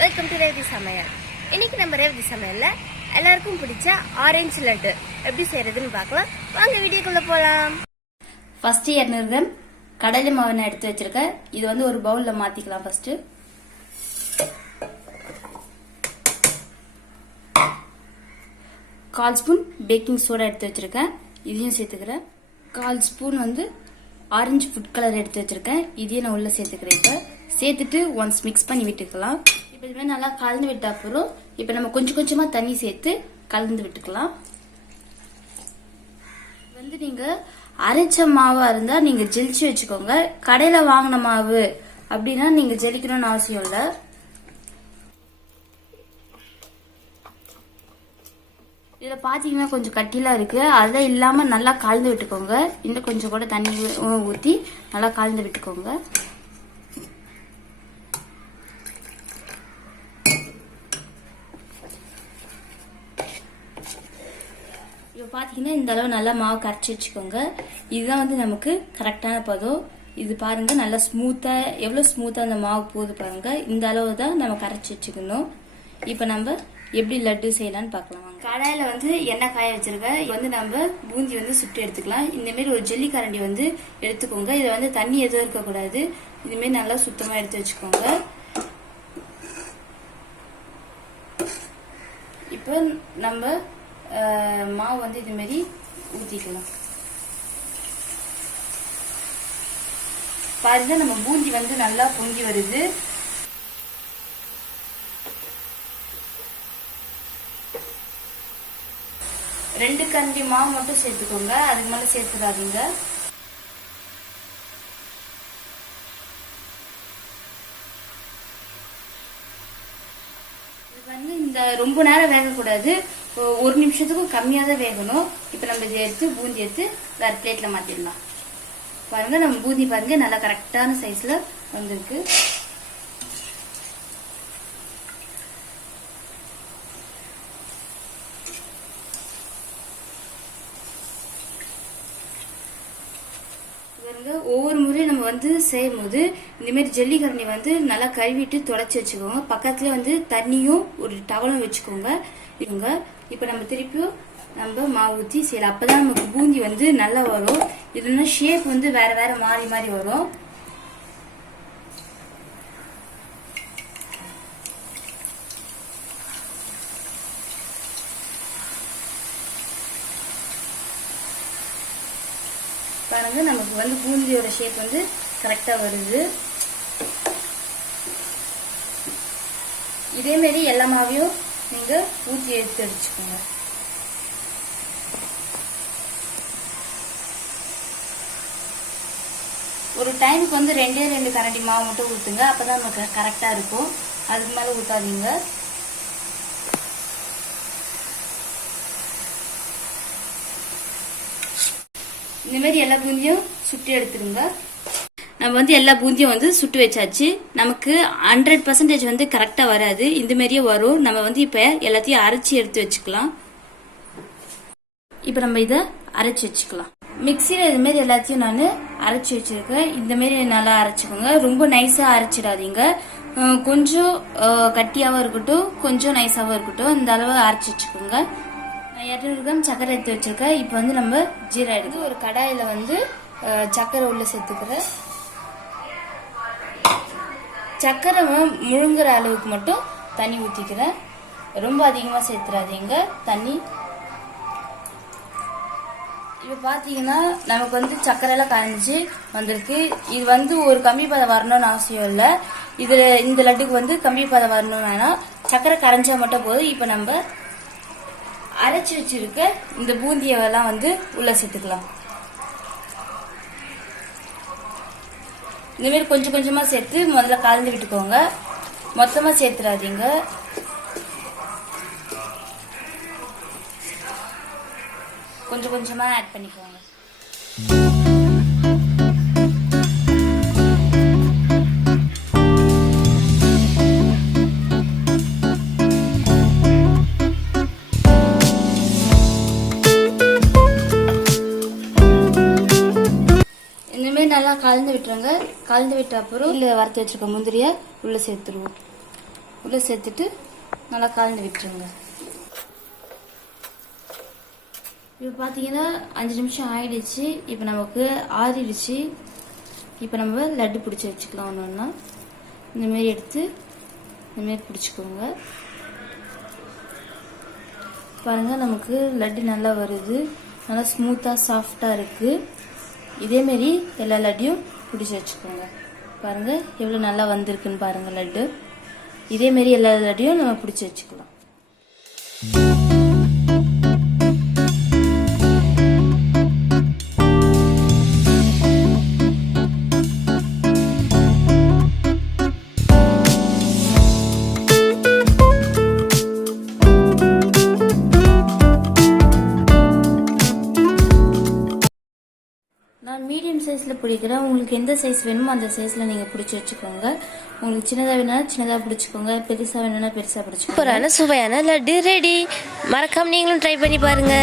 Welcome to Revathi சமையல். இன்னைக்கு நம்ம ரேவதி சமையல்ல எல்லாருக்கும் பிடிச்ச ஆரஞ்சு லட்டு எப்படி செய்யறதுன்னு பார்க்கலாம். வாங்க வீடியோக்குள்ள போலாம். ஃபர்ஸ்ட் 200 கிராம் கடலை மாவு எடுத்து வச்சிருக்கேன். இது வந்து ஒரு பவுல்ல மாத்திக்கலாம். ஃபர்ஸ்ட் 1/4 ஸ்பூன் பேக்கிங் சோடா எடுத்து வச்சிருக்கேன். இதையும் சேர்த்துக்கிறேன். 1/4 ஸ்பூன் வந்து ஆரஞ்சு ஃபுட் கலர் எடுத்து வச்சிருக்கேன். இதையும் நான் உள்ள சேர்த்துக்கிறேன். இப்ப சேர்த்துட்டு ஒன்ஸ் மிக்ஸ் பண்ணி விட்டுக்கலாம். இப்ப இதுவே நல்லா கலந்து விட்ட அப்புறம் இப்ப நம்ம கொஞ்சம் கொஞ்சமா தண்ணி சேர்த்து கலந்து விட்டுக்கலாம். வந்து நீங்க அரைச்ச மாவா இருந்தா நீங்க ஜெலிச்சு வச்சுக்கோங்க. கடையில வாங்கின மாவு அப்படின்னா நீங்க ஜெலிக்கணும்னு அவசியம் இல்ல. இதுல பாத்தீங்கன்னா கொஞ்சம் கட்டிலாம் இருக்கு. அதெல்லாம் இல்லாம நல்லா கலந்து விட்டுக்கோங்க. இன்னும் கொஞ்சம் கூட தண்ணி ஊத்தி நல்லா கலந்து விட்டுக்கோங்க. இப்போ பாத்தீங்கன்னா இந்த அளவு நல்லா மாவு கரைச்சி வச்சுக்கோங்க. இதுதான் வந்து நமக்கு கரெக்டான பதம். இது பாருங்க நல்லா ஸ்மூத்தா, எவ்வளவு ஸ்மூத்தா அந்த மாவு போகுது பாருங்க. இந்த அளவு தான் நம்ம கரைச்சி வச்சுக்கணும். இப்ப நம்ம எப்படி லட்டு செய்யலாம்னு பார்க்கலாம். கடாயில வந்து எண்ணெய் காய வச்சிருக்கேன். இது வந்து நம்ம பூந்தி வந்து சுட்டு எடுத்துக்கலாம். இந்த மாதிரி ஒரு ஜெல்லி கரண்டி வந்து எடுத்துக்கோங்க. இதுல வந்து தண்ணி எதுவும் இருக்கக்கூடாது. இது மாதிரி நல்லா சுத்தமா எடுத்து வச்சுக்கோங்க. இப்போ நம்ம மாவு வந்து இது மாதிரி ஊத்திக்கலாம். பாருங்க நம்ம பூந்தி வந்து நல்லா பொங்கி வருது. ரெண்டு கரண்டி மாவு மட்டும் சேர்த்துக்கோங்க. அதுக்கு மேல சேர்த்துடாதீங்க. இது வந்து இந்த ரொம்ப நேரம் வேகக்கூடாது. ஒரு நிமிஷத்துக்கும் கம்மியா தான் வேகணும். இப்ப நம்ம இதை எடுத்து பூந்தி எடுத்து வேற பிளேட்ல மாத்திடலாம். பாருங்க நம்ம பூந்தி பாருங்க நல்லா கரெக்டான சைஸ்ல வந்திருக்கு. ஒவ்வொரு முறையும் நம்ம வந்து செய்யும் போது இந்த மாதிரி ஜெல்லி கரண்டி வந்து நல்லா கழுவிட்டு தொடச்சி வச்சுக்கோங்க. பக்கத்துல வந்து தண்ணியும் ஒரு டவலும் வச்சுக்கோங்க. இப்ப நம்ம திருப்பியும் நம்ம மாவு ஊத்தி செய்யலாம். அப்பதான் நமக்கு பூந்தி வந்து நல்லா வரும். இதுனா ஷேப் வந்து வேற வேற மாறி மாறி வரும். பாருங்க நமக்கு வந்து பூந்தியோட ஷேப் வந்து கரெக்டா வருது. இதே மாதிரி எல்லா மாவையும் நீங்க ஊத்தி எடுத்து அடிச்சுக்கோங்க. ஒரு டைமுக்கு வந்து 2 கரண்டி மாவு மட்டும் ஊத்துங்க. அப்பதான் நமக்கு கரெக்டா இருக்கும். அதுக்கு மேல ஊத்தாதீங்க. இந்த மாதிரி எல்லா பூந்தியும் சுட்டு எடுத்துருங்க. நம்ம வந்து எல்லா பூந்தியும் வந்து சுட்டு வச்சாச்சு. நமக்கு 100% வந்து கரெக்டா வராது. இந்த மாதிரியே வரும். நம்ம வந்து இப்ப எல்லாத்தையும் அரைச்சி எடுத்து வச்சுக்கலாம். இப்ப நம்ம இத அரைச்சி வச்சுக்கலாம். மிக்சியில இது மாதிரி எல்லாத்தையும் நான் அரைச்சி வச்சிருக்கேன். இந்த மாதிரி நல்லா அரைச்சுக்கோங்க. ரொம்ப நைஸா அரைச்சிடாதீங்க. கொஞ்சம் கட்டியாவும் இருக்கட்டும், கொஞ்சம் நைஸாவும் இருக்கட்டும். இந்த அளவு அரைச்சி வச்சுக்கோங்க. 200 கிராம் சக்கரை எடுத்து வச்சிருக்கேன். இப்ப வந்து நம்ம ஜீரா எடுத்து ஒரு கடாயில வந்து சக்கரை உள்ள சேர்த்துக்கிறேன். சக்கரை முழுங்குற அளவுக்கு மட்டும் தண்ணி ஊத்திக்கிறேன். ரொம்ப அதிகமா சேர்த்துறாதீங்க தண்ணி. இப்ப பாத்தீங்கன்னா நமக்கு வந்து சக்கரை எல்லாம் கரைஞ்சி வந்திருக்கு. இது வந்து ஒரு கம்மி பதம் வரணும்னு அவசியம் இல்ல. இதுல இந்த லட்டுக்கு வந்து கம்மி பதம் வரணும்னா சக்கரை கரைஞ்சா மட்டும் போதும். இப்ப நம்ம அரைச்சி வச்சிருக்க இந்த பூந்தியெல்லாம் வந்து உள்ள சேர்த்துக்கலாம். இந்த மாதிரி கொஞ்சம் கொஞ்சமா சேர்த்து முதல்ல கலந்து விட்டுக்கோங்க. மொத்தமா சேர்த்துறாதீங்க. கொஞ்சம் கொஞ்சமா ஆட் பண்ணிக்கோங்க. நல்லா கலந்து விட்டுருங்க. கலந்து விட்ட அப்புறம் இல்ல வறுத்து வச்சிருக்க முந்திரிய உள்ள சேர்த்துருவோம். உள்ளே சேர்த்துட்டு நல்லா கலந்து விட்டுருங்க. இப்போ பார்த்தீங்கன்னா 5 நிமிஷம் ஆயிடுச்சு. இப்போ நமக்கு ஆறிடுச்சு. இப்போ நம்ம லட்டு பிடிச்சி வச்சுக்கலாம். ஒன்று ஒன்றா இந்தமாரி எடுத்து இந்தமாரி பிடிச்சிக்கோங்க. பாருங்கள், நமக்கு லட்டு நல்லா வருது. நல்லா ஸ்மூத்தாக சாஃப்டாக இருக்குது. இதேமாரி எல்லா லட்டையும் பிடிச்சி வச்சுக்கோங்க. பாருங்கள் எவ்வளோ நல்லா வந்திருக்குன்னு பாருங்கள் லட்டு. இதேமாரி எல்லா லட்டையும் நம்ம பிடிச்சி வச்சுக்கலாம். நான் மீடியம் சைஸில் பிடிக்கிறேன். உங்களுக்கு எந்த சைஸ் வேணுமோ அந்த சைஸில் நீங்கள் பிடிச்சி வச்சுக்கோங்க. உங்களுக்கு சின்னதாக வேணும்னா சின்னதாக பிடிச்சிக்கோங்க, பெருசாக வேணும்னா பெருசாக பிடிச்சிக்கோங்க. சூப்பரான சுவையான லட்டு ரெடி. மறக்காம நீங்களும் ட்ரை பண்ணி பாருங்க.